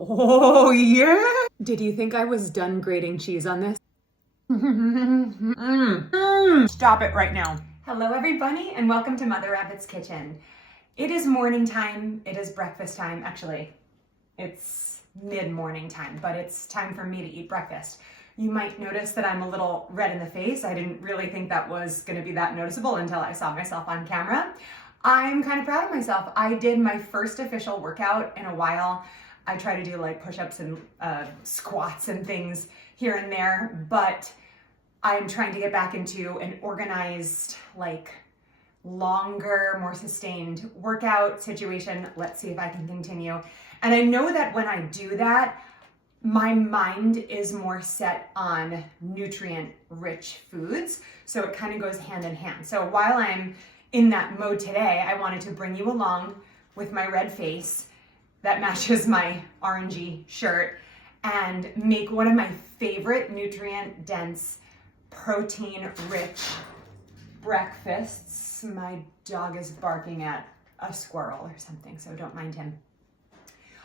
Oh, yeah. Did you think I was done grating cheese on this? Stop it right now. Hello everybody and welcome to Mother Rabbit's Kitchen. It is morning time, it is breakfast time. Actually, it's mid-morning time, but it's time for me to eat breakfast. You might notice that I'm a little red in the face. I didn't really think that was gonna be that noticeable until I saw myself on camera. I'm kind of proud of myself. I did my first official workout in a while. I try to do like push-ups and squats and things here and there, but I'm trying to get back into an organized, like longer, more sustained workout situation. Let's see if I can continue. And I know that when I do that, my mind is more set on nutrient-rich foods. So it kind of goes hand in hand. So while I'm in that mode today, I wanted to bring you along with my red face that matches my orangey shirt and make one of my favorite nutrient-dense, protein-rich breakfasts. My dog is barking at a squirrel or something, so don't mind him.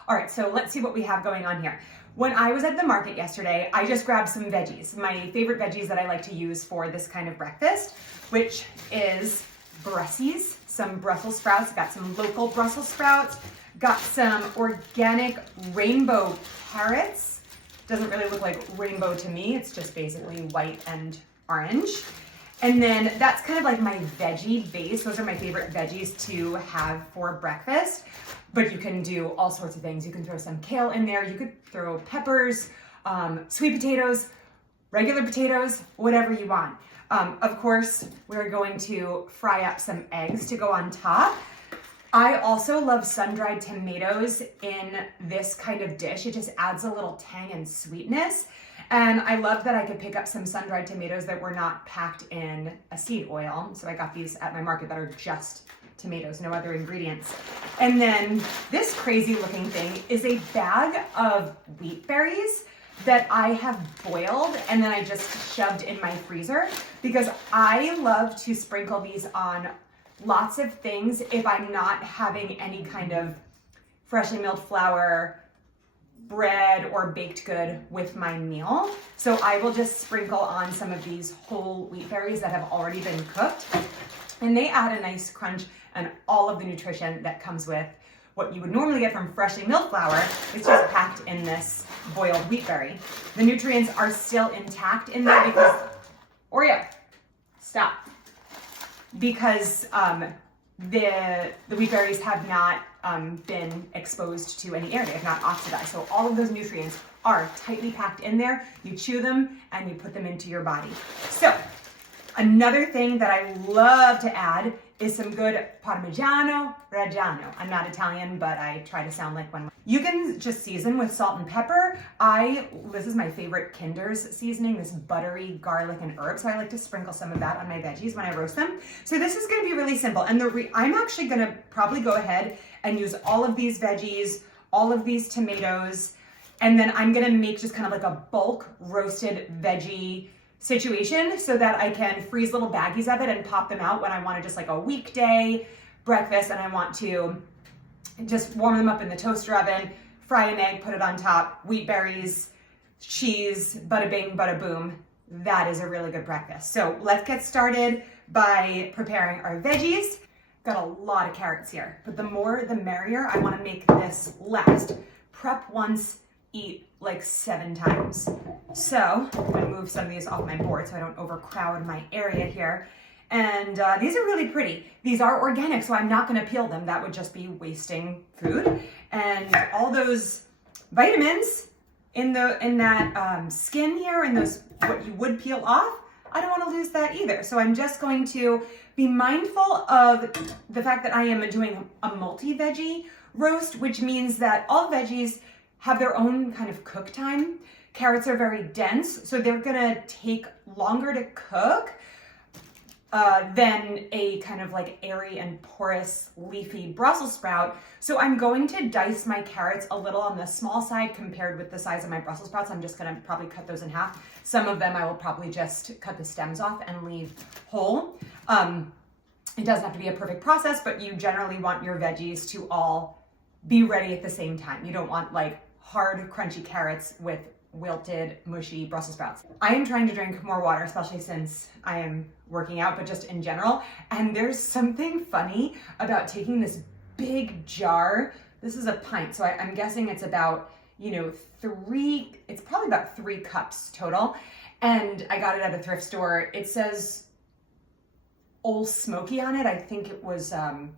All right, so let's see what we have going on here. When I was at the market yesterday, I just grabbed some veggies, my favorite veggies that I like to use for this kind of breakfast, which is Veggies, some Brussels sprouts, got some local Brussels sprouts, got some organic rainbow carrots. Doesn't really look like rainbow to me, it's just basically white and orange. And then that's kind of like my veggie base. Those are my favorite veggies to have for breakfast. But you can do all sorts of things. You can throw some kale in there. You could throw peppers, sweet potatoes, regular potatoes, whatever you want. Of course, we're going to fry up some eggs to go on top. I also love sun-dried tomatoes in this kind of dish. It just adds a little tang and sweetness. And I love that I could pick up some sun-dried tomatoes that were not packed in a seed oil. So I got these at my market that are just tomatoes, no other ingredients. And then this crazy looking thing is a bag of wheat berries that I have boiled and then I just shoved in my freezer because I love to sprinkle these on lots of things if I'm not having any kind of freshly milled flour, bread, or baked good with my meal. So I will just sprinkle on some of these whole wheat berries that have already been cooked. And they add a nice crunch and all of the nutrition that comes with what you would normally get from freshly milled flour. It's just packed in this boiled wheat berry. The nutrients are still intact in there because, Oreo, stop. Because the wheat berries have not been exposed to any air. They have not oxidized. So all of those nutrients are tightly packed in there. You chew them and you put them into your body. So another thing that I love to add is some good Parmigiano Reggiano. I'm not Italian, but I try to sound like one. You can just season with salt and pepper. This is my favorite Kinder's seasoning, this buttery garlic and herb. So I like to sprinkle some of that on my veggies when I roast them. So this is gonna be really simple. And I'm actually gonna probably go ahead and use all of these veggies, all of these tomatoes, and then I'm gonna make just kind of like a bulk roasted veggie situation so that I can freeze little baggies of it and pop them out when I want to just like a weekday breakfast and I want to just warm them up in the toaster oven, fry an egg, put it on top, wheat berries, cheese, bada bing, bada boom. That is a really good breakfast. So let's get started by preparing our veggies. Got a lot of carrots here, but the more the merrier. I want to make this last. Prep once, eat like 7 times. So I'm gonna move some of these off my board so I don't overcrowd my area here. And these are really pretty. These are organic, so I'm not gonna peel them. That would just be wasting food. And all those vitamins in that skin here and those what you would peel off, I don't wanna lose that either. So I'm just going to be mindful of the fact that I am doing a multi-veggie roast, which means that all veggies have their own kind of cook time. Carrots are very dense, so they're gonna take longer to cook than a kind of like airy and porous leafy Brussels sprout. So I'm going to dice my carrots a little on the small side compared with the size of my Brussels sprouts. I'm just gonna probably cut those in half. Some of them I will probably just cut the stems off and leave whole. It doesn't have to be a perfect process, but you generally want your veggies to all be ready at the same time. You don't want like hard, crunchy carrots with wilted, mushy Brussels sprouts. I am trying to drink more water, especially since I am working out, but just in general. And there's something funny about taking this big jar. This is a pint, so I'm guessing it's about, it's probably about 3 cups total. And I got it at a thrift store. It says Old Smoky on it. I think it was some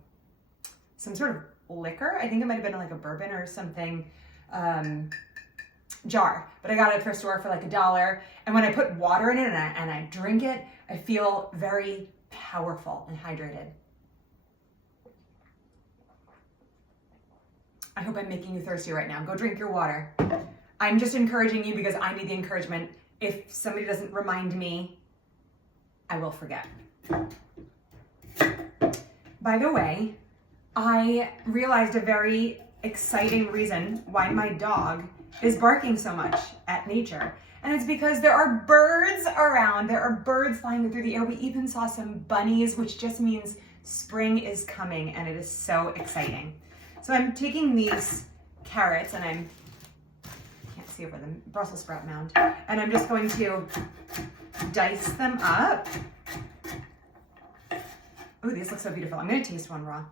sort of liquor. I think it might have been like a bourbon or something jar. But I got it at a thrift store for like $1. And when I put water in it and I drink it, I feel very powerful and hydrated. I hope I'm making you thirsty right now. Go drink your water. I'm just encouraging you because I need the encouragement. If somebody doesn't remind me, I will forget. By the way, I realized a very exciting reason why my dog is barking so much at nature. And it's because there are birds around. There are birds flying through the air. We even saw some bunnies, which just means spring is coming, and it is so exciting. So I'm taking these carrots, and I can't see over the Brussels sprout mound, and I'm just going to dice them up. Ooh, these look so beautiful. I'm gonna taste one raw.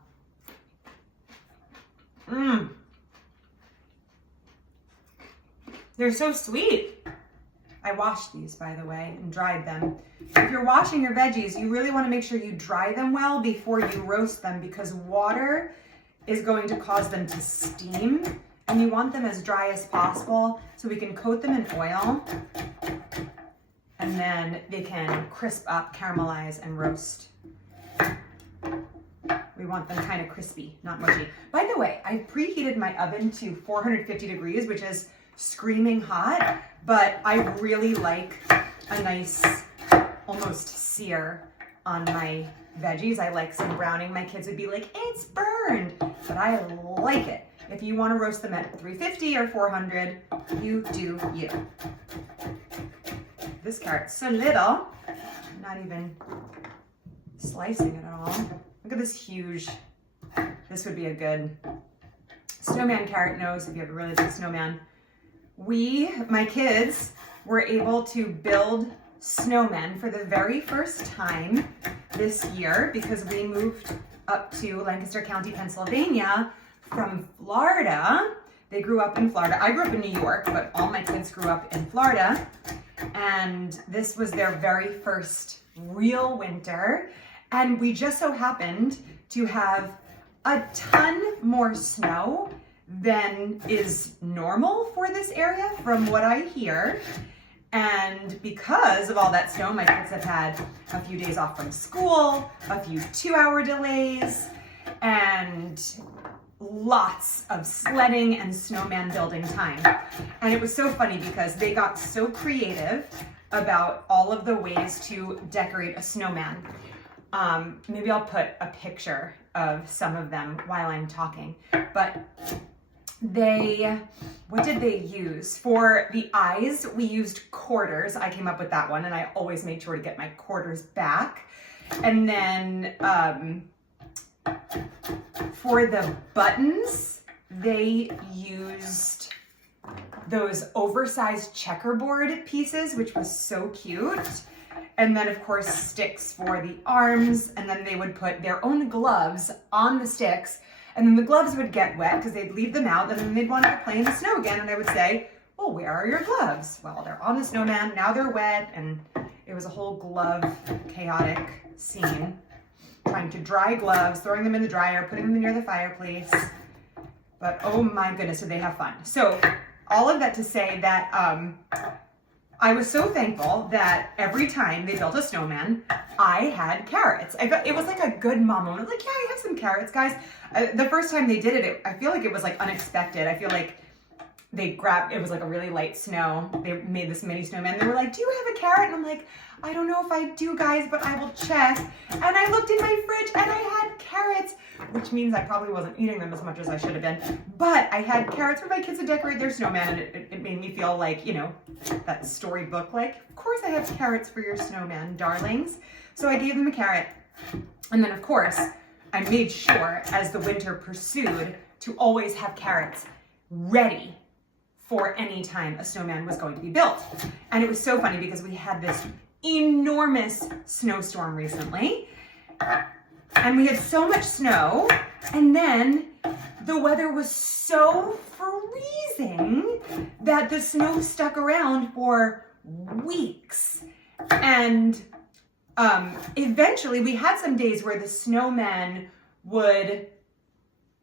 They're so sweet. I washed these, by the way, and dried them. If you're washing your veggies, you really want to make sure you dry them well before you roast them, because water is going to cause them to steam, and you want them as dry as possible so we can coat them in oil, and then they can crisp up, caramelize, and roast. We want them kind of crispy, not mushy. By the way, I preheated my oven to 450 degrees, which is screaming hot, but I really like a nice, almost sear on my veggies. I like some browning. My kids would be like, it's burned, but I like it. If you want to roast them at 350 or 400, you do you. This carrot's so little, I'm not even slicing it at all. Look at this huge, this would be a good snowman carrot nose if you have a really big snowman. My kids, were able to build snowmen for the very first time this year because we moved up to Lancaster County, Pennsylvania from Florida. They grew up in Florida. I grew up in New York, but all my kids grew up in Florida. And this was their very first real winter. And we just so happened to have a ton more snow than is normal for this area from what I hear. And because of all that snow, my kids have had a few days off from school, a few 2-hour delays, and lots of sledding and snowman building time. And it was so funny because they got so creative about all of the ways to decorate a snowman. Maybe I'll put a picture of some of them while I'm talking. But what did they use? For the eyes, we used quarters. I came up with that one, and I always made sure to get my quarters back. And then for the buttons, they used those oversized checkerboard pieces, which was so cute. And then, of course, sticks for the arms. And then they would put their own gloves on the sticks. And then the gloves would get wet because they'd leave them out. And then they'd want to play in the snow again. And I would say, well, where are your gloves? Well, they're on the snowman. Now they're wet. And it was a whole glove chaotic scene. Trying to dry gloves, throwing them in the dryer, putting them near the fireplace. But oh my goodness, did they have fun. So all of that to say that I was so thankful that every time they built a snowman, I had carrots. It was like a good mom moment. Like, yeah, I have some carrots, guys. The first time they did it, I feel like it was like unexpected. I feel like it was like a really light snow. They made this mini snowman. They were like, do you have a carrot? And I'm like, I don't know if I do, guys, but I will check. And I looked in my fridge and I had carrots, which means I probably wasn't eating them as much as I should have been. But I had carrots for my kids to decorate their snowman, and it made me feel like, that storybook, like, of course I have carrots for your snowman, darlings. So I gave them a carrot. And then, of course, I made sure, as the winter pursued, to always have carrots ready for any time a snowman was going to be built. And it was so funny because we had this enormous snowstorm recently, and we had so much snow, and then the weather was so freezing that the snow stuck around for weeks. And eventually we had some days where the snowman would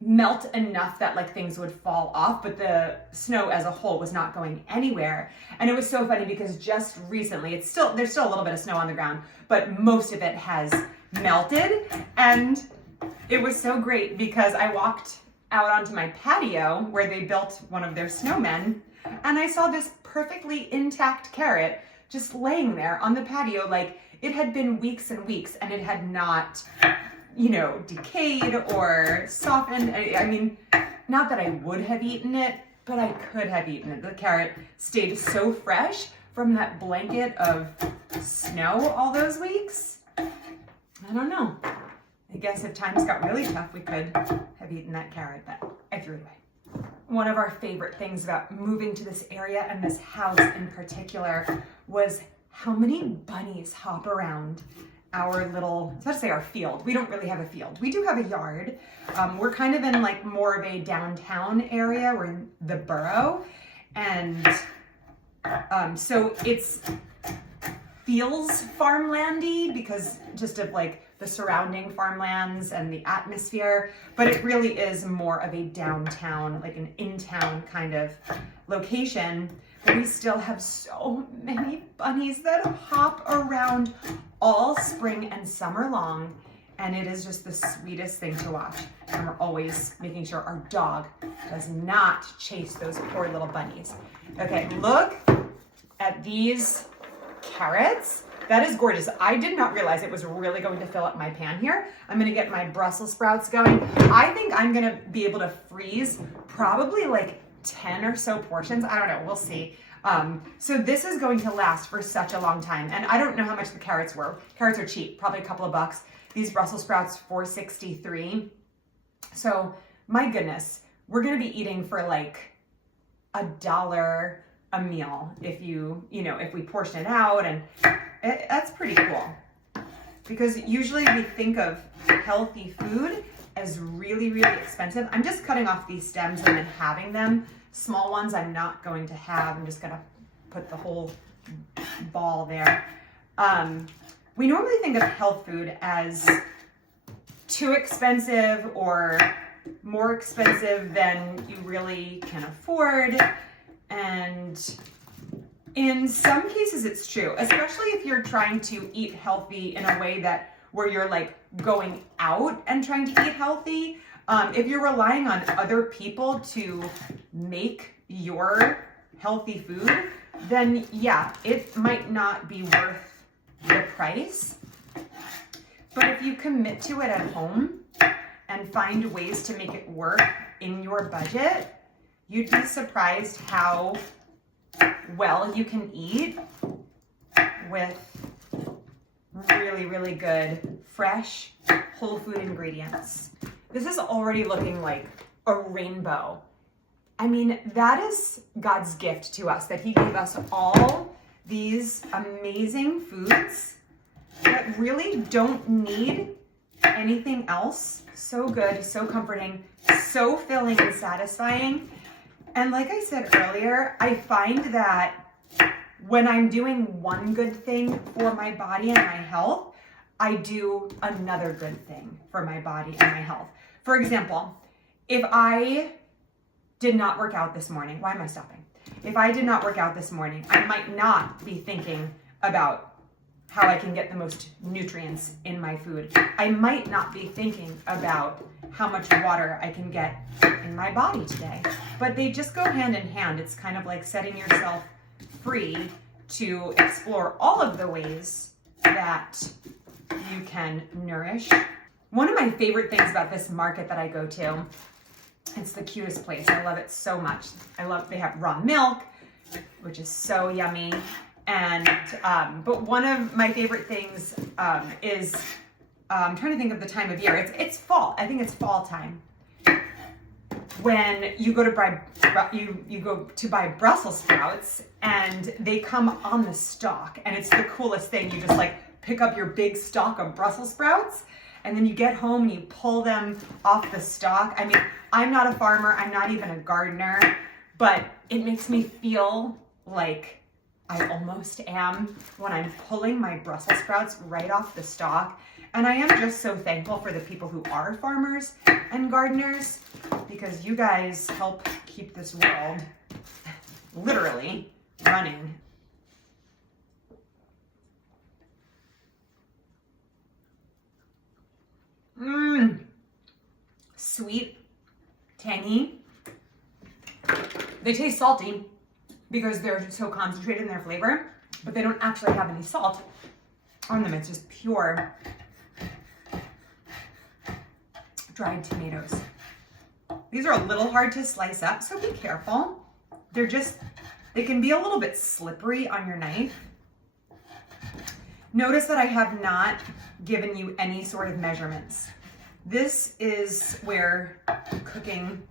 melt enough that like things would fall off, but the snow as a whole was not going anywhere. And it was so funny because just recently, there's still a little bit of snow on the ground, but most of it has melted. And it was so great because I walked out onto my patio where they built one of their snowmen, and I saw this perfectly intact carrot just laying there on the patio. Like it had been weeks and weeks and it had not, decayed or softened. I mean, not that I would have eaten it, but I could have eaten it. The carrot stayed so fresh from that blanket of snow all those weeks. I don't know. I guess if times got really tough, we could have eaten that carrot, but I threw it away. One of our favorite things about moving to this area and this house in particular was how many bunnies hop around our little, I was about to say our field. We don't really have a field. We do have a yard. We're kind of in like more of a downtown area. We're in the borough. And so it's feels farmlandy because just of like the surrounding farmlands and the atmosphere, but it really is more of a downtown, like an in-town kind of location. But we still have so many bunnies that hop around all spring and summer long, and it is just the sweetest thing to watch. And we're always making sure our dog does not chase those poor little bunnies. Okay, look at these carrots. That is gorgeous. I did not realize it was really going to fill up my pan here. I'm gonna get my Brussels sprouts going. I think I'm gonna be able to freeze probably like 10 or so portions. I don't know, we'll see. So this is going to last for such a long time. And I don't know how much the carrots were. Carrots are cheap, probably a couple of bucks. These Brussels sprouts, $4.63. So my goodness, we're gonna be eating for like $1 a meal if if we portion it out, and that's pretty cool. Because usually we think of healthy food as really, really expensive. I'm just cutting off these stems and then having them. Small ones I'm not going to have. I'm just gonna put the whole ball there. We normally think of health food as too expensive or more expensive than you really can afford. And in some cases it's true, especially if you're trying to eat healthy in a way where you're like going out and trying to eat healthy. If you're relying on other people to make your healthy food, then yeah, it might not be worth the price. But if you commit to it at home and find ways to make it work in your budget, you'd be surprised how well you can eat with really, really good, fresh, whole food ingredients. This is already looking like a rainbow. I mean, that is God's gift to us, that He gave us all these amazing foods that really don't need anything else. So good, so comforting, so filling and satisfying. And like I said earlier, I find that when I'm doing one good thing for my body and my health, I do another good thing for my body and my health. For example, if I did not work out this morning, why am I stopping? If I did not work out this morning, I might not be thinking about how I can get the most nutrients in my food. I might not be thinking about how much water I can get in my body today. But they just go hand in hand. It's kind of like setting yourself free to explore all of the ways that you can nourish. One of my favorite things about this market that I go to, it's the cutest place. I love it so much. They have raw milk, which is so yummy. And, but one of my favorite things is, I'm trying to think of the time of year. It's fall. I think it's fall time. when you go to buy Brussels sprouts and they come on the stalk, and it's the coolest thing. You just like pick up your big stalk of Brussels sprouts and then you get home and you pull them off the stalk. I mean, I'm not a farmer, I'm not even a gardener, but it makes me feel like I almost am when I'm pulling my Brussels sprouts right off the stalk. And I am just so thankful for the people who are farmers and gardeners, because you guys help keep this world literally running. Sweet, tangy. They taste salty because they're so concentrated in their flavor, but they don't actually have any salt on them. It's just pure dried tomatoes. These are a little hard to slice up, so be careful. They can be a little bit slippery on your knife. Notice that I have not given you any sort of measurements. This is where cooking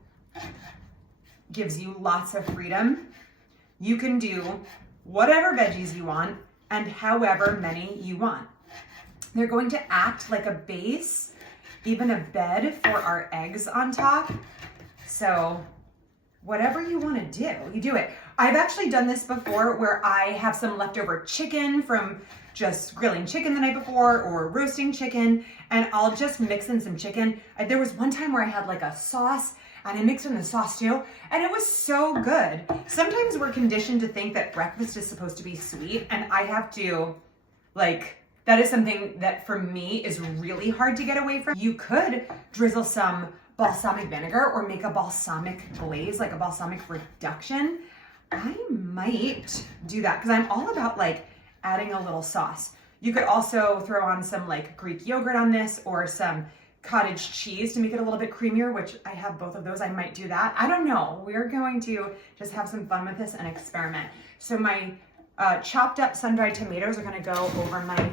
gives you lots of freedom. You can do whatever veggies you want and however many you want. They're going to act like a base, even a bed for our eggs on top. So whatever you want to do, you do it. I've actually done this before where I have some leftover chicken from just grilling chicken the night before or roasting chicken, and I'll just mix in some chicken. There was one time where I had like a sauce and I mixed in the sauce too, and it was so good. Sometimes we're conditioned to think that breakfast is supposed to be sweet, and I have to, that is something that for me is really hard to get away from. You could drizzle some balsamic vinegar or make a balsamic glaze, like a balsamic reduction. I might do that because I'm all about adding a little sauce. You could also throw on some Greek yogurt on this or some cottage cheese to make it a little bit creamier, which I have both of those. I might do that. I don't know. We're going to just have some fun with this and experiment. So my chopped up sun-dried tomatoes are going to go over my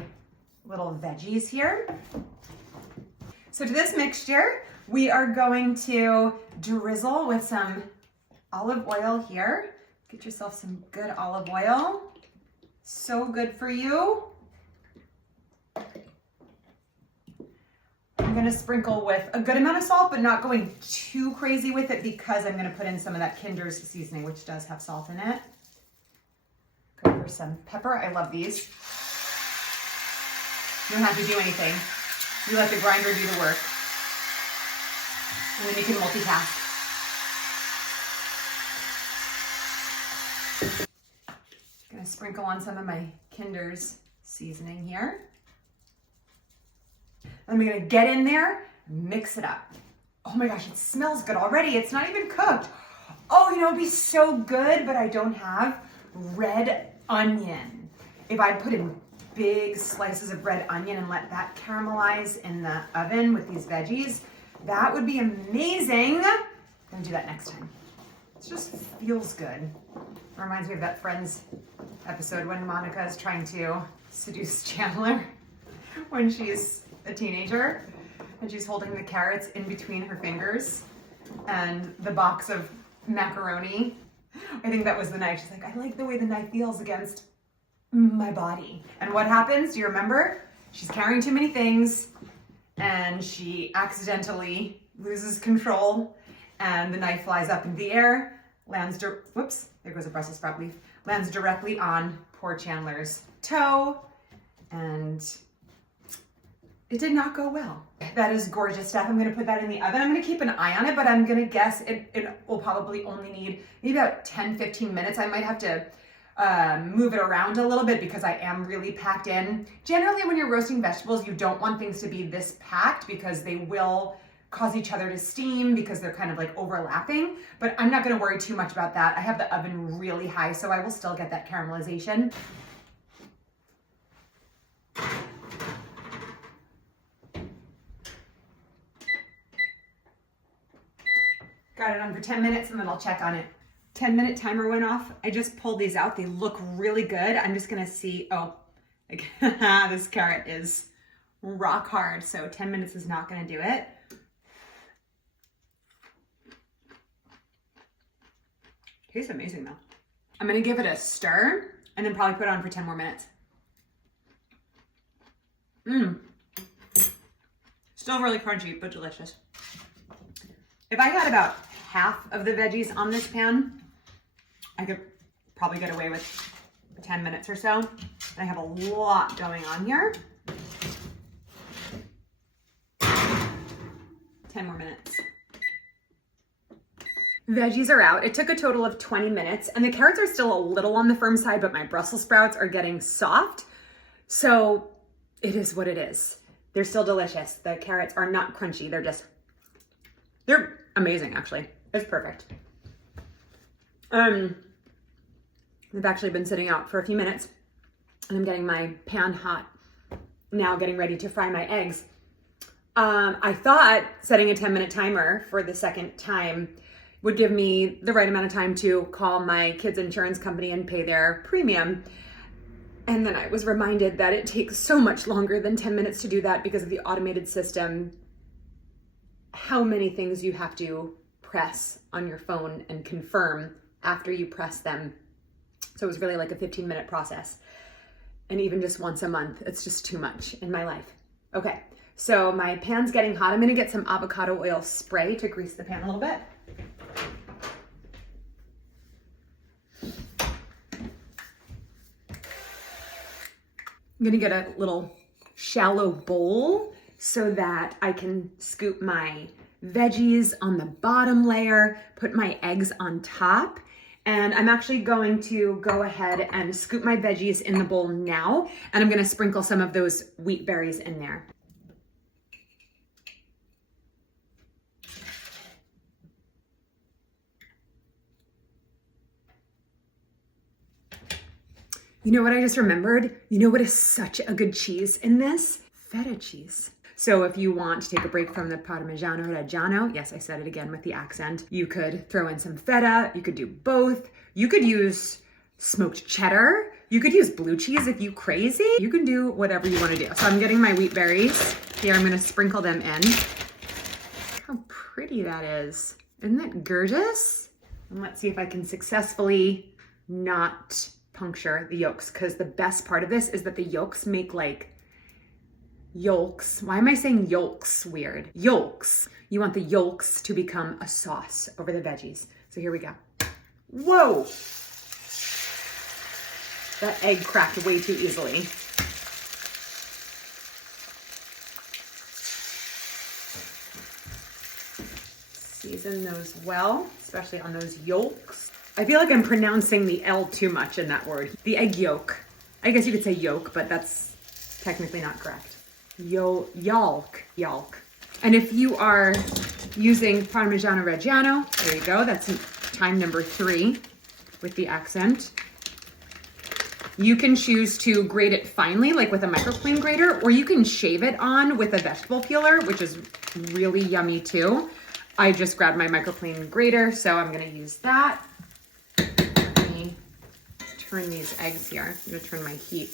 little veggies here. So to this mixture, we are going to drizzle with some olive oil here. Get yourself some good olive oil. So good for you. I'm gonna sprinkle with a good amount of salt, but not going too crazy with it because I'm gonna put in some of that Kinder's seasoning, which does have salt in it. Go for some pepper. I love these. You don't have to do anything. You let the grinder do the work. And then you can multitask. Gonna sprinkle on some of my Kinder's seasoning here. I'm gonna get in there, mix it up. Oh my gosh, it smells good already. It's not even cooked. Oh, it'd be so good, but I don't have red onion. If I put in big slices of red onion and let that caramelize in the oven with these veggies, that would be amazing. I'm gonna do that next time. It just feels good. It reminds me of that Friends episode when Monica is trying to seduce Chandler when she's a teenager and she's holding the carrots in between her fingers and the box of macaroni. I think that was the knife. She's like, I like the way the knife feels against my body. And what happens? Do you remember? She's carrying too many things and she accidentally loses control and the knife flies up in the air, whoops, there goes a Brussels sprout leaf, lands directly on poor Chandler's toe, and it did not go well. That is gorgeous stuff. I'm gonna put that in the oven. I'm gonna keep an eye on it, but I'm gonna guess it will probably only need maybe about 10-15 minutes. I might have to move it around a little bit because I am really packed in. Generally, when you're roasting vegetables, you don't want things to be this packed because they will cause each other to steam because they're kind of overlapping, but I'm not gonna worry too much about that. I have the oven really high, so I will still get that caramelization. Got it on for 10 minutes and then I'll check on it. 10-minute timer went off. I just pulled these out. They look really good. I'm just gonna see, this carrot is rock hard, so 10 minutes is not gonna do it. Tastes amazing though. I'm gonna give it a stir and then probably put it on for 10 more minutes. Still really crunchy, but delicious. If I had about half of the veggies on this pan, I could probably get away with 10 minutes or so. And I have a lot going on here. 10 more minutes. Veggies are out. It took a total of 20 minutes and the carrots are still a little on the firm side, but my Brussels sprouts are getting soft. So it is what it is. They're still delicious. The carrots are not crunchy. They're amazing actually. It's perfect. They've actually been sitting out for a few minutes and I'm getting my pan hot now, getting ready to fry my eggs. I thought setting a 10-minute timer for the second time would give me the right amount of time to call my kids' insurance company and pay their premium. And then I was reminded that it takes so much longer than 10 minutes to do that because of the automated system, how many things you have to press on your phone and confirm after you press them. So it was really like a 15-minute process. And even just once a month, it's just too much in my life. Okay, so my pan's getting hot. I'm gonna get some avocado oil spray to grease the pan a little bit. I'm gonna get a little shallow bowl so that I can scoop my veggies on the bottom layer, put my eggs on top, and I'm actually going to go ahead and scoop my veggies in the bowl now, and I'm gonna sprinkle some of those wheat berries in there. You know what I just remembered? You know what is such a good cheese in this? Feta cheese. So if you want to take a break from the Parmigiano Reggiano, yes, I said it again with the accent, you could throw in some feta, you could do both. You could use smoked cheddar. You could use blue cheese if you crazy. You can do whatever you want to do. So I'm getting my wheat berries. Here, I'm gonna sprinkle them in. Look how pretty that is. Isn't that gorgeous? And let's see if I can successfully not puncture the yolks, because the best part of this is that the yolks make like yolks. Why am I saying yolks? Weird. Yolks. You want the yolks to become a sauce over the veggies. So here we go. Whoa! That egg cracked way too easily. Season those well, especially on those yolks. I feel like I'm pronouncing the L too much in that word. The egg yolk. I guess you could say yolk, but that's technically not correct. Yolk. And if you are using Parmigiano Reggiano, there you go. That's time number 3 with the accent. You can choose to grate it finely, like with a microplane grater, or you can shave it on with a vegetable peeler, which is really yummy too. I just grabbed my microplane grater, so I'm gonna use that. Let me turn these eggs here. I'm gonna turn my heat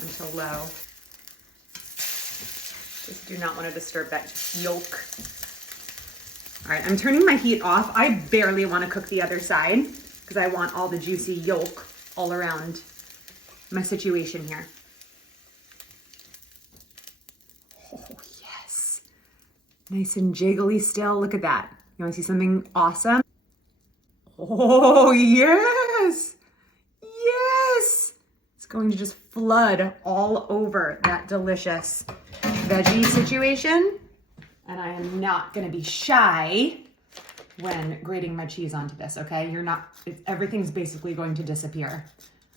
onto low. Just do not want to disturb that yolk. All right, I'm turning my heat off. I barely want to cook the other side because I want all the juicy yolk all around my situation here. Oh, yes. Nice and jiggly still. Look at that. You want to see something awesome? Oh, yes. Yes. It's going to just flood all over that delicious veggie situation. And I am not going to be shy when grating my cheese onto this, okay? Everything's basically going to disappear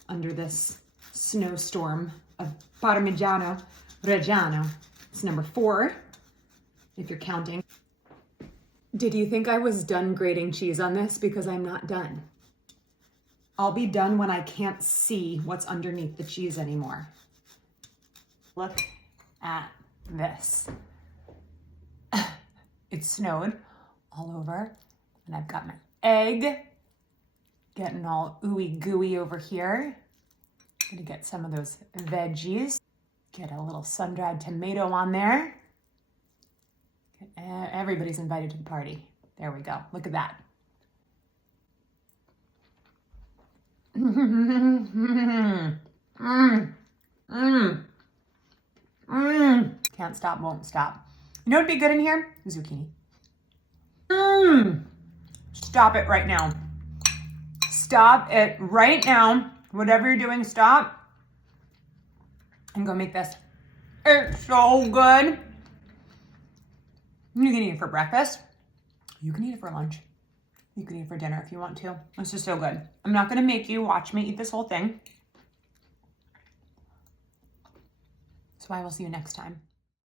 under this snowstorm of Parmigiano Reggiano. It's number 4, if you're counting. Did you think I was done grating cheese on this? Because I'm not done. I'll be done when I can't see what's underneath the cheese anymore. Look at this. It snowed all over, and I've got my egg getting all ooey gooey over here. Gonna get some of those veggies. Get a little sun-dried tomato on there. Everybody's invited to the party. There we go. Look at that. Can't stop, won't stop. You know what'd be good in here? Zucchini. Stop it right now. Stop it right now. Whatever you're doing, stop. And go make this. It's so good. You can eat it for breakfast. You can eat it for lunch. You can eat it for dinner if you want to. It's just so good. I'm not going to make you watch me eat this whole thing. So I will see you next time.